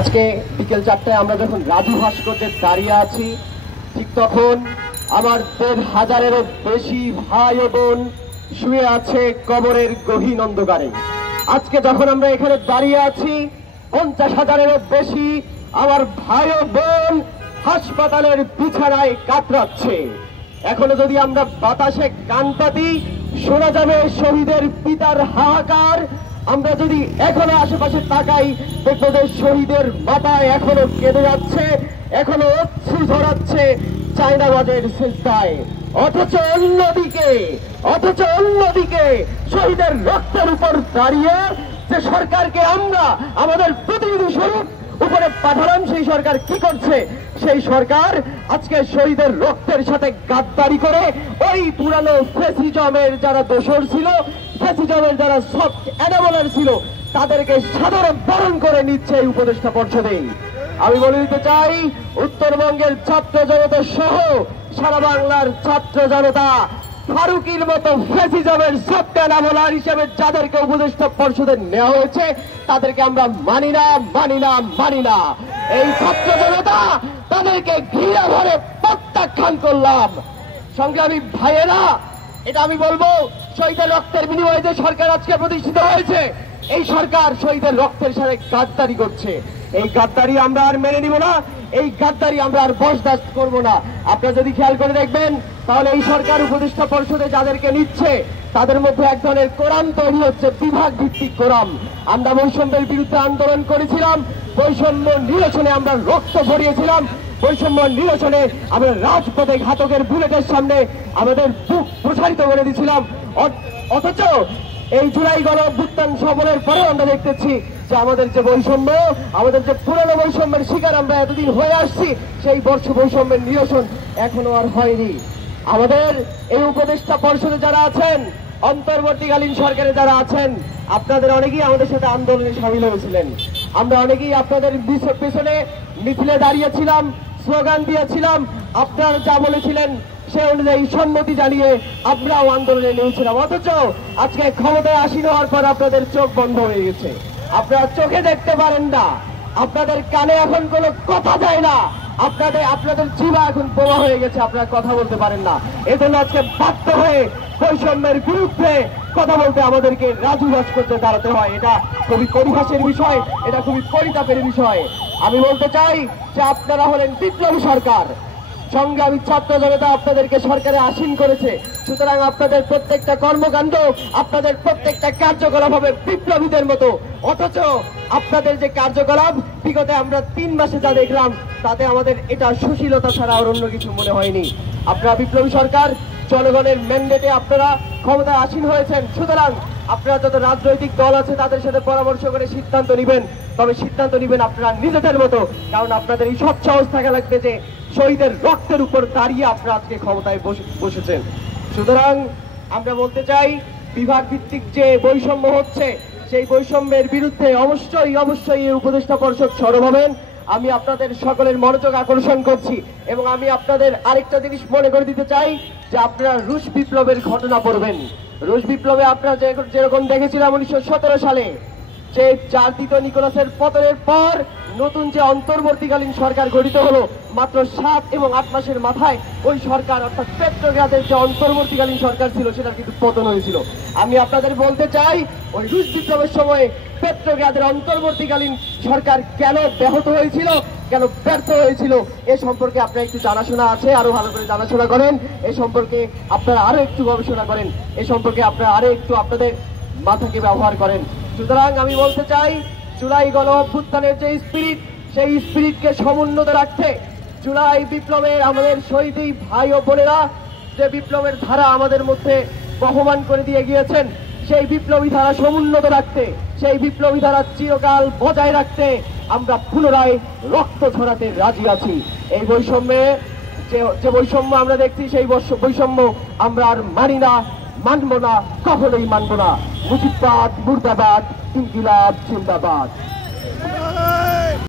আজকে বিকেল 4টায় আমরা যখন রাজু ভাস্কর্যে দাঁড়িয়ে আছি, ঠিক তখন আমার ১,৫০০-এরও বেশি ভাই ও বোন শুয়ে আছে কবরের গহীন অন্ধকারে। আজকে যখন আমরা এখানে দাঁড়িয়ে আছি, ৫০,০০০-এরও বেশি আমার ভাই ও বোন হাসপাতালের বিছানায় কাতরাচ্ছে। এখনো যদি আমরা বাতাসে কান পাতি, শোনা যাবে শহীদের পিতার হাহাকার। আমরা যদি এখনো আশেপাশে তাকাই, দেখবো যে শহীদের মাথায় এখনো কেঁদে যাচ্ছে, এখনো অশ্রু ঝরাচ্ছে চায়নাবাজের সেজদায়। অথচ অন্যদিকে শহীদের রক্তের উপর দাঁড়িয়ে যে সরকারকে আমরা আমাদের প্রতিনিধি স্বরূপ উপরে পাঠালাম, সেই সরকার কি করছে? সেই সরকার আজকে শহীদের রক্তের সাথে গাদ্দারি করে ওই পুরানো ফ্যাসিজমের যারা দোসর ছিল, ফ্যাসিজমের যারা সফট এনাবলার ছিল, তাদেরকে সাধারণ বরণ করে নিচ্ছে এই উপদেষ্টা পর্ষদে। আমি বলে দিতে চাই, উত্তরবঙ্গের ছাত্র জনতা সহ সারা বাংলার ছাত্র জনতা ফারুকির মতো ফ্যাসিজমের সফট এনাবলার হিসেবে যাদেরকে উপদেষ্টা পর্ষদে নেওয়া হয়েছে, তাদেরকে আমরা মানি না। এই ছাত্র জনতা তাদেরকে ঘৃণা ভরে প্রত্যাখ্যান করলাম। সংগ্রামী ভাইয়েরা, এটা আমি বলবো, শহীদের রক্তের বিনিময়ে যে সরকার আজকে প্রতিষ্ঠিত হয়েছে, এই সরকার শহীদের রক্তের সাথে গাদ্দারি করছে। এই গাদ্দারি আমরা আর মেনে নিব না, এই গাদ্দারি আমরা আর বরদাস্ত করব না। আপনারা যদি খেয়াল করে দেখবেন, তাহলে এই সরকার উপদেষ্টা পরিষদে যাদেরকে নিচ্ছে, তাদের মধ্যে এক ধরনের কোরাম তৈরি হচ্ছে, বিভাগ ভিত্তিক কোরাম। আমরা বৈষম্যের বিরুদ্ধে আন্দোলন করেছিলাম, বৈষম্য নিরসনে আমরা রক্ত ঝরিয়েছিলাম, বৈষম্য নিরসনে আমরা রাজপথে ঘাতকের বুলেটের সামনে আমাদের বুক প্রসারিত করে দিয়েছিলাম। অথচ এই জুলাই গণ অভ্যুত্থান সফলের পরে আমরা দেখতেছি যে আমাদের যে বৈষম্য, আমাদের যে পুরনো বৈষম্যের শিকার আমরা এতদিন হয়ে আসছি, সেই বৈষম্যের নিরসন এখনো আর হয়নি। আমাদের এই উপদেষ্টা পরিষদে যারা আছেন, অন্তর্বর্তীকালীন সরকারে যারা আছেন, আপনাদের অনেকেই আমাদের সাথে আন্দোলনে সামিল হয়েছিলেন। আমরা অনেকেই আপনাদের পেছনে মিছিলে দাঁড়িয়েছিলাম, স্লোগান দিয়েছিলাম। আপনারা যা বলেছিলেন সে অনুযায়ী সম্মতি জানিয়ে আমরাও আন্দোলনে নেমেছিলাম। অথচ আজকে ক্ষমতায় আসীন হওয়ার পর আপনাদের চোখ বন্ধ হয়ে গেছে, আপনারা চোখে দেখতে পারেন না, আপনাদের কানে এখন কোনো কথা যায় না, আপনাদের জিহ্বা এখন বোমা হয়ে গেছে, আপনারা কথা বলতে পারেন না। এজন্য আজকে বাধ্য হয়ে বৈষম্যের বিরুদ্ধে কথা বলতে আমাদেরকে রাজু ভাস্কর্যে দাঁড়াতে হয়। এটা খুবই পরিহাসের বিষয়, এটা খুবই পরিতাপের বিষয়। আমি বলতে চাই যে আপনারা হলেন বিপ্লবী সরকার, সংগ্রামী ছাত্র জনতা আপনাদেরকে সরকারে আসীন করেছে। সুতরাং আপনাদের প্রত্যেকটা কর্মকাণ্ড, আপনাদের প্রত্যেকটা কার্যকলাপ হবে বিপ্লবীদের মতো। অথচ আপনাদের যে কার্যকলাপ বিগত আমরা 3 মাসে যা দেখলাম, তাতে আমাদের এটা সুশীলতা ছাড়া আর অন্য কিছু মনে হয়নি। আপনারা বিপ্লবী সরকার, জনগণের ম্যান্ডেটে আপনারা ক্ষমতায় আসীন হয়েছেন। সুতরাং আপনারা যত রাজনৈতিক দল আছে তাদের সাথে পরামর্শ করে সিদ্ধান্ত নেবেন, তবে সিদ্ধান্ত নেবেন আপনারা নিজেদের মতো। কারণ আপনাদের এই সব সাহস থাকা লাগবে যে শহীদের রক্তের উপর দাঁড়িয়ে আপনারা আজকে ক্ষমতায় বসেছেন। সুতরাং আমরা বলতে চাই, বিভাগ ভিত্তিক যে বৈষম্য হচ্ছে, সেই বৈষম্যের বিরুদ্ধে অবশ্যই এই উপদেষ্টা পরিষদ সরব হবেন। আমি আপনাদের সকলের মনোযোগ আকর্ষণ করছি এবং আমি আপনাদের আরেকটা জিনিস মনে করে দিতে চাই যে আপনারা রুশ বিপ্লবের ঘটনা পড়বেন। রুশ বিপ্লবে আপনারা যেরকম দেখেছিলাম 1917 সালে, যে দ্বিতীয় নিকোলাসের পতনের পর নতুন যে অন্তর্বর্তীকালীন সরকার গঠিত হলো, মাত্র 7 এবং 8 মাসের মাথায় ওই সরকার, অর্থাৎ পেট্রোগ্রাদের যে অন্তর্বর্তীকালীন সরকার ছিল, সেটার কিন্তু পতন হয়েছিল। আমি আপনাদের বলতে চাই, ওই রুশ বিপ্লবের সময় পেট্রোগ্রাদের অন্তর্বর্তীকালীন সরকার কেন ব্যাহত হয়েছিল, কেন ব্যর্থ হয়েছিল, এ সম্পর্কে আপনার একটু জানাশোনা আছে, আরো ভালো করে জানাশোনা করেন, এ সম্পর্কে আপনারা আরো একটু গবেষণা করেন, এ সম্পর্কে আপনারা আরো একটু আপনাদের মাথাকে ব্যবহার করেন। সুতরাং আমি বলতে চাই, জুলাই গণ অভ্যুত্থানের যে স্পিরিট, সেই স্পিরিটকে সমুন্নত রাখতে, জুলাই বিপ্লবের আমাদের শহীদ ভাই ও বোনেরা যে বিপ্লবের ধারা আমাদের মধ্যে বহমান করে দিয়ে গিয়েছেন, সেই বিপ্লবী ধারা সমুন্নত রাখতে, সেই বিপ্লবী ধারা চিরকাল বজায় রাখতে আমরা পুনরায় রক্ত ছড়াতে রাজি আছি। এই বৈষম্যে যে বৈষম্য আমরা দেখছি, সেই বৈষম্য আমরা আর মানি না, মানব না, কখনোই মানব না। মুজিববাদ মুর্দাবাদ, ইনকিলাব জিন্দাবাদ।